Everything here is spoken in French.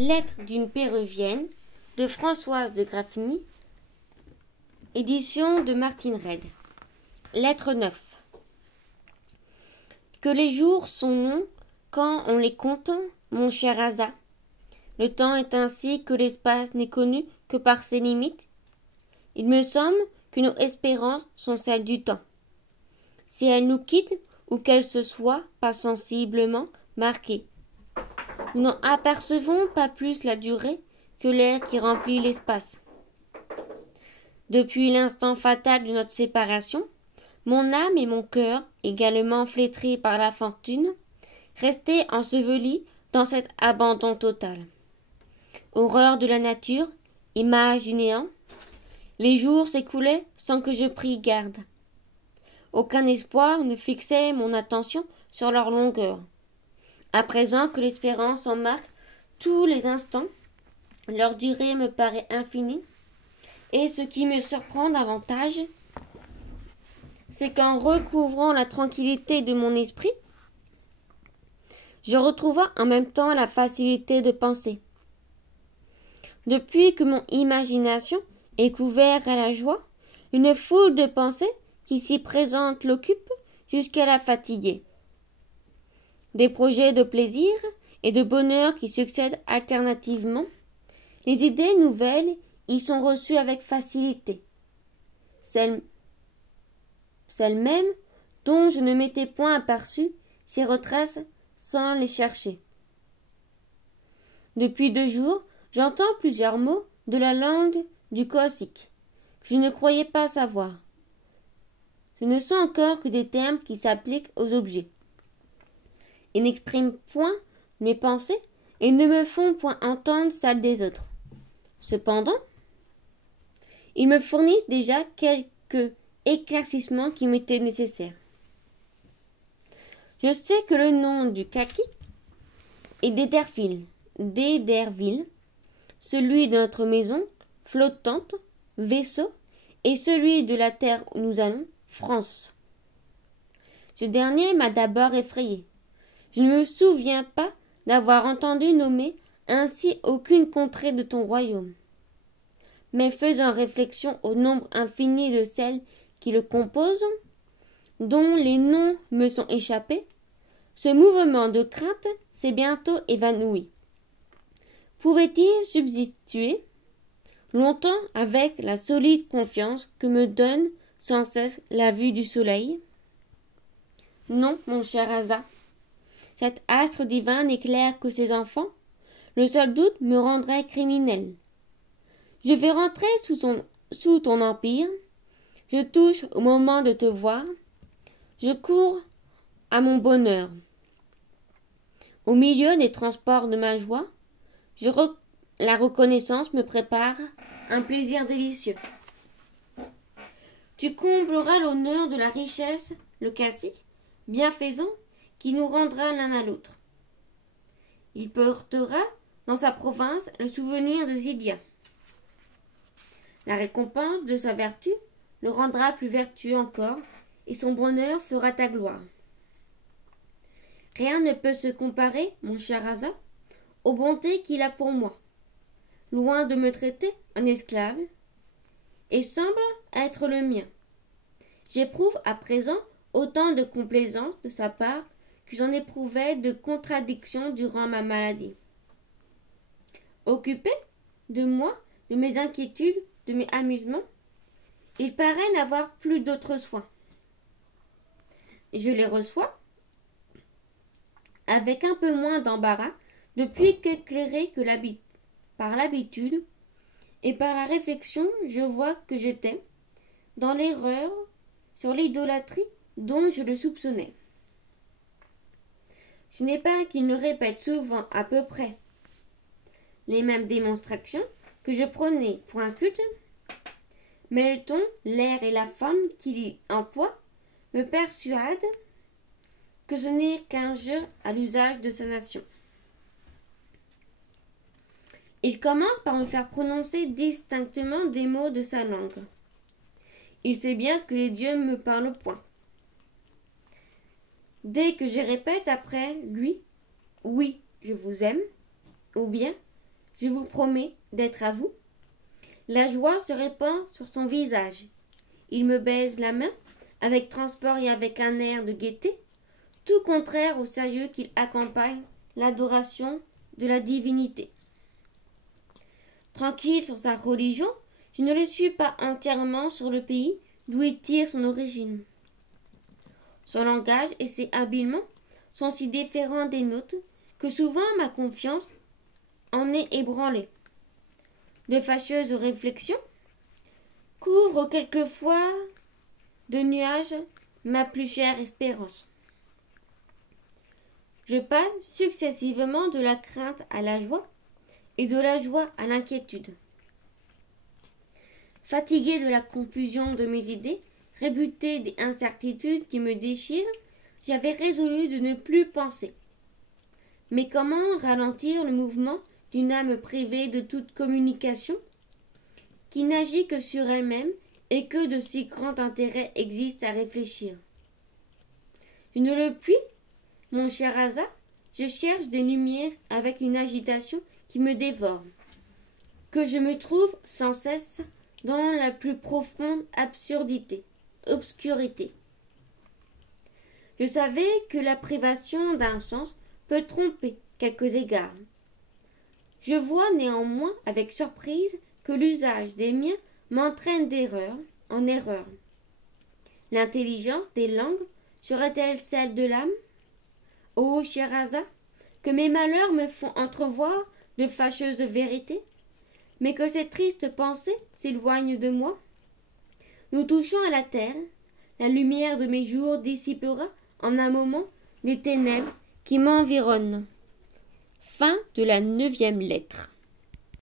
Lettre d'une Péruvienne de Françoise de Graffigny, édition de Martine Reid. Lettre 9. Que les jours sont longs quand on les compte, mon cher Asa. Le temps est ainsi que l'espace n'est connu que par ses limites. Il me semble que nos espérances sont celles du temps. Si elles nous quittent ou qu'elles se soient pas sensiblement marquées, nous n'en apercevons pas plus la durée que l'air qui remplit l'espace. Depuis l'instant fatal de notre séparation, mon âme et mon cœur, également flétris par la fortune, restaient ensevelis dans cet abandon total. Horreur de la nature, image du néant, les jours s'écoulaient sans que je prisse garde. Aucun espoir ne fixait mon attention sur leur longueur. À présent que l'espérance en marque tous les instants, leur durée me paraît infinie, et ce qui me surprend davantage, c'est qu'en recouvrant la tranquillité de mon esprit, je retrouva en même temps la facilité de penser. Depuis que mon imagination est couverte à la joie, une foule de pensées qui s'y présentent l'occupent jusqu'à la fatiguer. Des projets de plaisir et de bonheur qui succèdent alternativement, les idées nouvelles y sont reçues avec facilité. Celles mêmes dont je ne m'étais point aperçu s'y retracent sans les chercher. Depuis 2 jours, j'entends plusieurs mots de la langue du Cossique que je ne croyais pas savoir. Ce ne sont encore que des termes qui s'appliquent aux objets. Ils n'expriment point mes pensées et ne me font point entendre celles des autres. Cependant, ils me fournissent déjà quelques éclaircissements qui m'étaient nécessaires. Je sais que le nom du kaki est d'Ederville, celui de notre maison flottante, vaisseau, et celui de la terre où nous allons, France. Ce dernier m'a d'abord effrayé. Je ne me souviens pas d'avoir entendu nommer ainsi aucune contrée de ton royaume. Mais faisant réflexion au nombre infini de celles qui le composent, dont les noms me sont échappés, ce mouvement de crainte s'est bientôt évanoui. Pouvait-il subsister longtemps avec la solide confiance que me donne sans cesse la vue du soleil? Non, mon cher Asa. Cet astre divin n'éclaire que ses enfants. Le seul doute me rendrait criminel. Je vais rentrer sous ton empire. Je touche au moment de te voir. Je cours à mon bonheur. Au milieu des transports de ma joie, la reconnaissance me prépare un plaisir délicieux. Tu combleras l'honneur de la richesse, le classique, bienfaisant, qui nous rendra l'un à l'autre. Il portera dans sa province le souvenir de Zilia. La récompense de sa vertu le rendra plus vertueux encore, et son bonheur fera ta gloire. Rien ne peut se comparer, mon cher Asa, aux bontés qu'il a pour moi. Loin de me traiter en esclave, et semble être le mien. J'éprouve à présent autant de complaisance de sa part que j'en éprouvais de contradiction durant ma maladie. Occupé de moi, de mes inquiétudes, de mes amusements, il paraît n'avoir plus d'autres soins. Je les reçois avec un peu moins d'embarras depuis qu'éclairé que par l'habitude et par la réflexion, je vois que j'étais dans l'erreur sur l'idolâtrie dont je le soupçonnais. Ce n'est pas qu'il me répète souvent à peu près les mêmes démonstrations que je prenais pour un culte, mais le ton, l'air et la forme qu'il y emploie me persuadent que ce n'est qu'un jeu à l'usage de sa nation. Il commence par me faire prononcer distinctement des mots de sa langue. Il sait bien que les dieux me parlent point. Dès que je répète après lui, oui, je vous aime, ou bien je vous promets d'être à vous. La joie se répand sur son visage. Il me baise la main, avec transport et avec un air de gaieté, tout contraire au sérieux qu'il accompagne l'adoration de la divinité. Tranquille sur sa religion, je ne le suis pas entièrement sur le pays d'où il tire son origine. Son langage et ses habillements sont si différents des nôtres que souvent ma confiance en est ébranlée. De fâcheuses réflexions couvrent quelquefois de nuages ma plus chère espérance. Je passe successivement de la crainte à la joie et de la joie à l'inquiétude. Fatigué de la confusion de mes idées, rebuté des incertitudes qui me déchirent, j'avais résolu de ne plus penser. Mais comment ralentir le mouvement d'une âme privée de toute communication, qui n'agit que sur elle-même et que de si grand intérêt existe à réfléchir? Je ne le puis, mon cher Asa, je cherche des lumières avec une agitation qui me dévore, que je me trouve sans cesse dans la plus profonde obscurité. Je savais que la privation d'un sens peut tromper quelques égards. Je vois néanmoins avec surprise que l'usage des miens m'entraîne d'erreur en erreur. L'intelligence des langues serait-elle celle de l'âme? Ô Scheherazade, que mes malheurs me font entrevoir de fâcheuses vérités, mais que ces tristes pensées s'éloignent de moi. Nous touchons à la terre, la lumière de mes jours dissipera en un moment les ténèbres qui m'environnent. Fin de la 9e lettre.